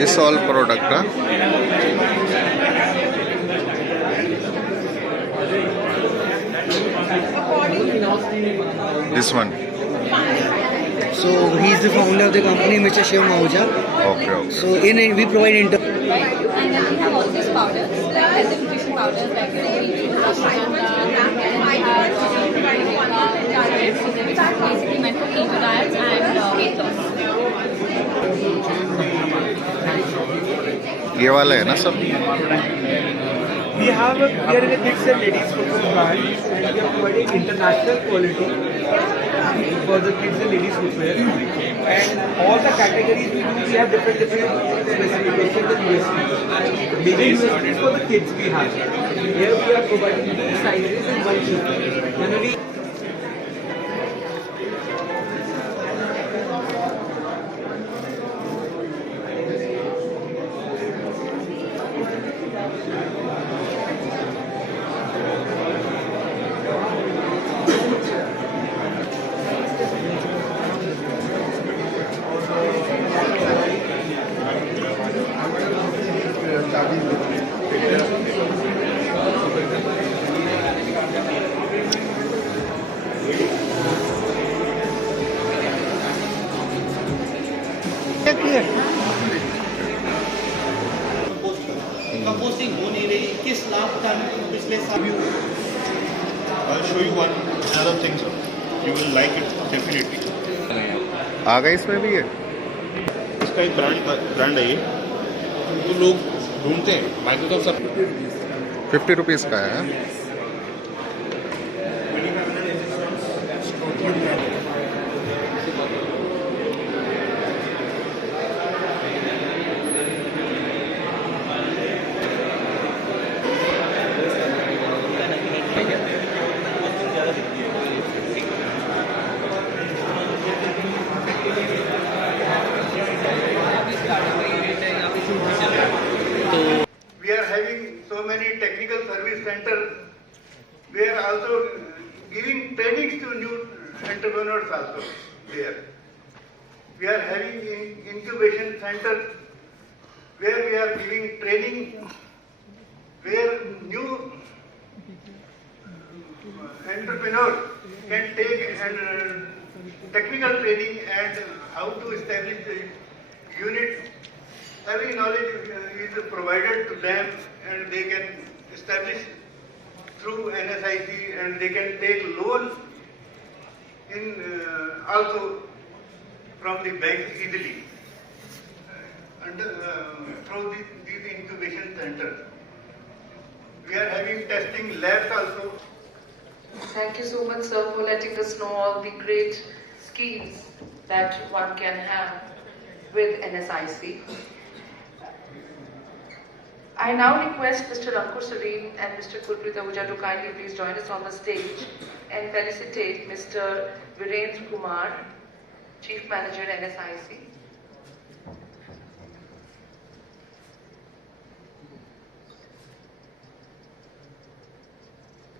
This all product, huh? This one. So he is the founder of the company, Mr. Ahuja. Okay. So we provide And then we have all these powders, like the nutrition powders, like which are basically meant for keto diets and weight loss. ये वाला है ना सब? We are in a kids and ladies footwear brand, and we are providing international quality for the kids and ladies footwear. And all the categories we do, we have different specifications and USPs. Major USPs for the kids we have. Here we are providing two sizes in one shoe. Generally, composting हो नहीं रही 21 lakh ton पिछले साल. I'll show you one another thing, sir. You will like it definitely. आ गए इसमें भी है? इसका एक ब्रांड है ये, तो लोग ढूंढते हैं. बाकी तो सब 50 रुपीज़ का है. We are having so many technical service centers. We are also giving trainings to new entrepreneurs also there. We are having incubation centers where we are giving training, where new entrepreneurs can take and technical training and how to establish the unit. Every knowledge is provided to them, and they can establish through NSIC, and they can take loan in also from the bank easily through these incubation centers. We are having testing labs also. Thank you so much, sir, for letting us know all the great schemes that one can have with NSIC. I now request Mr. Ankur, Sarin and Mr. Kulpreet Ahuja to kindly please join us on the stage and felicitate Mr. Virendra Kumar, Chief Manager NSIC.